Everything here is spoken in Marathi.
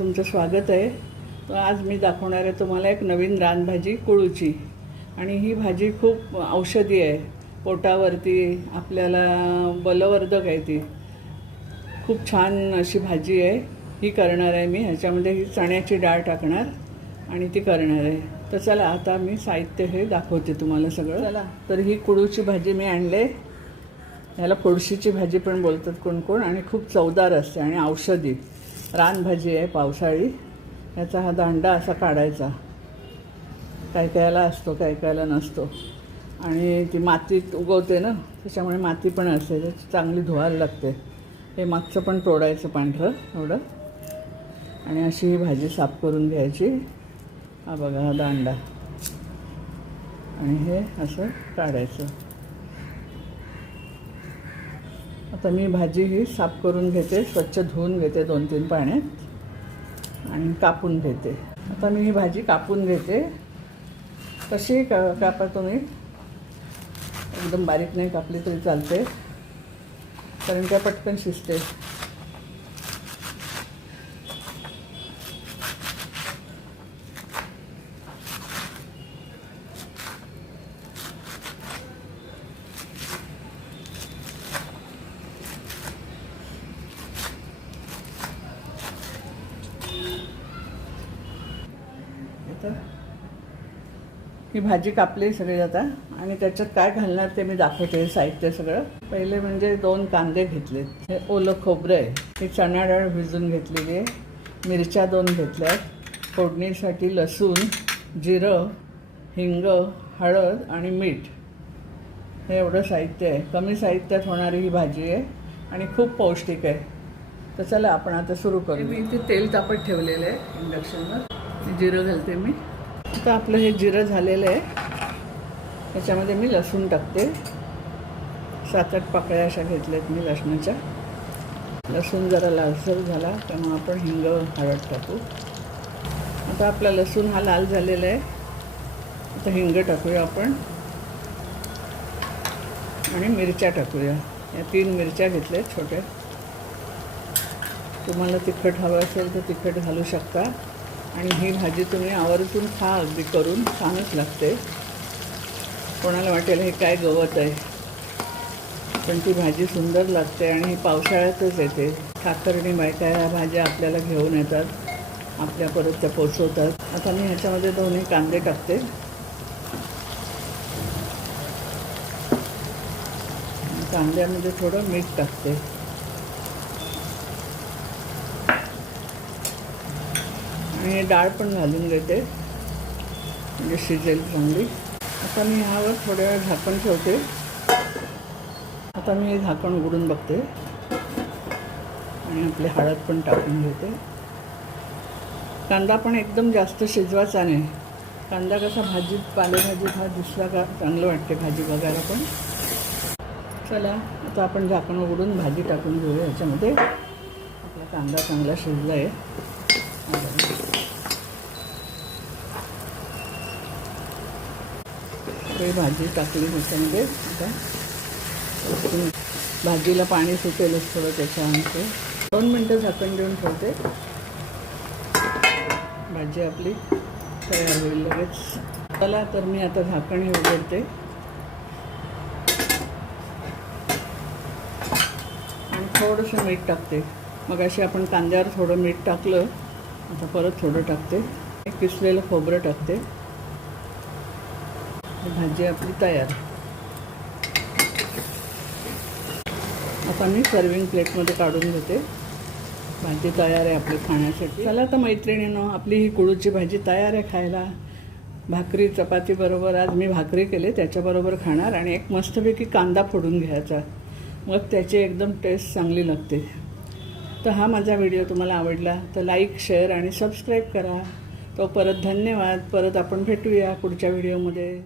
तुमचं स्वागत आहे. तर आज मी दाखवणार आहे तुम्हाला एक नवीन रानभाजी कुळूची. आणि ही भाजी खूप औषधी आहे, पोटावरती आपल्याला बलवर्धक आहे. ती खूप छान अशी भाजी आहे. ही करणार आहे मी. ह्याच्यामध्ये ही चण्याची डाळ टाकणार आणि ती करणार आहे. तर चला आता मी साहित्य हे दाखवते तुम्हाला सगळं. चला, तर ही कुळूची भाजी मी आणले. ह्याला फोडशीची भाजी पण बोलतात कोण कोण, आणि खूप चवदार असते आणि औषधी रानभाजी आहे पावसाळी. ह्याचा हा दांडा असा काढायचा, काय कायला असतो काय कायला नसतो, आणि ती मातीत उगवते ना, त्याच्यामुळे माती पण असते, त्याची चांगली धुवायला लागते. हे मागचं पण तोडायचं पांढरं एवढं, आणि अशी ही भाजी साफ करून घ्यायची. हा बघा हा दांडा, आणि हे असं काढायचं. आता मी भाजी ही साफ करून घेते, स्वच्छ धुवून घेते 2-3 पाण्यात आणि कापून घेते. आता मी ही भाजी कापून घेते. कशी कापा तुम्ही, एकदम बारीक नाही कापली तरी चालते, कारण त्या पटकन शिजते. ही भाजी कापली सगळी आता, आणि त्याच्यात काय घालणार ते मी दाखवते. साहित्य सगळं पहिले म्हणजे 2 कांदे घेतलेत, हे ओलं खोबरं आहे, ही चणा डाळ भिजून घेतलेली आहे, मिरच्या 2 घेतल्यात, फोडणीसाठी लसूण, जिरं, हिंग, हळद आणि मीठ. हे एवढं साहित्य आहे. कमी साहित्यात होणारी ही भाजी आहे आणि खूप पौष्टिक आहे. तर चला आपण आता सुरू करू. मी इथे तेल तापत ठेवलेलं आहे इंडक्शनवर. जिरं घालते मी. आता आपलं हे जिरं झालेलं आहे, त्याच्यामध्ये मी लसूण टाकते. 7-8 पाकळ्या अशा घेतल्यात मी लसणाच्या. लसूण जरा लालसर झाला तेव्हा आपण हिंग, हळद टाकू. आता आपला लसूण हा लाल झालेला आहे. आता हिंग टाकूया आपण, आणि मिरच्या टाकूया. या 3 मिरच्या घेतल्यात छोट्या. तुम्हाला तिखट हवं असेल तर तिखट घालू शकता. आणि ही भाजी तुम्ही आवर्जून खा, अगदी करून, छानच लागते. कोणाला वाटेल हे काय गवत आहे, पण ती भाजी सुंदर लागते आणि ही पावसाळ्यातच येते. ठाकरणी बायका ह्या भाज्या आपल्याला घेऊन येतात, आपल्यापर्यंत त्या पोचवतात. आता मी ह्याच्यामध्ये 2 कांदे टाकते. कांद्यामध्ये थोडं मीठ टाकते. आणि डाळ पण घालून घेते, म्हणजे शिजेल चांगली. आता मी ह्यावर थोड्या वेळ झाकण ठेवते. आता मी हे झाकण उघडून बघते, आणि आपली हळद पण टाकून घेते. कांदा पण एकदम जास्त शिजवायचा नाही. कांदा कसा भाजीत, पालेभाजीत हा दिसला का चांगलं वाटते भाजी बघायला पण. चला आता आपण झाकण उघडून भाजी टाकून घेऊया ह्याच्यामध्ये. आपला कांदा चांगला शिजला आहे. भाजी टाकली ह्याच्यामध्ये. आता भाजीला पाणी सुटेलच थोडं त्याच्यानंतर. 2 मिनटं झाकण देऊन ठेवते. भाजी आपली तयार होईल लगेच. चला तर मी आता झाकण हे उघडते, आणि थोडंसं मीठ टाकते. मग अशी आपण कांद्यावर थोडं मीठ टाकलं, आता परत थोडं टाकते. किसलेलं खोबरं टाकते. भाजी आपली तयार. आता मी सर्विंग प्लेटमध्ये काढून घेते. भाजी तयार आहे आपली खाण्यासाठी. चला तर मैत्रिणींनो, आपली ही कुळूची भाजी तयार आहे खायला. भाकरी चपाती बरोबर, आज मी भाकरी केले त्याच्याबरोबर खाणार, आणि एक मस्तपैकी कांदा फोडून घ्यायचा, मग त्याची एकदम टेस्ट चांगली लागते. तर हा माझा व्हिडिओ तुम्हाला आवडला तर लाईक, शेअर आणि सबस्क्राईब करा. तो परत धन्यवाद. परत आपण भेटूया पुढच्या व्हिडिओमध्ये.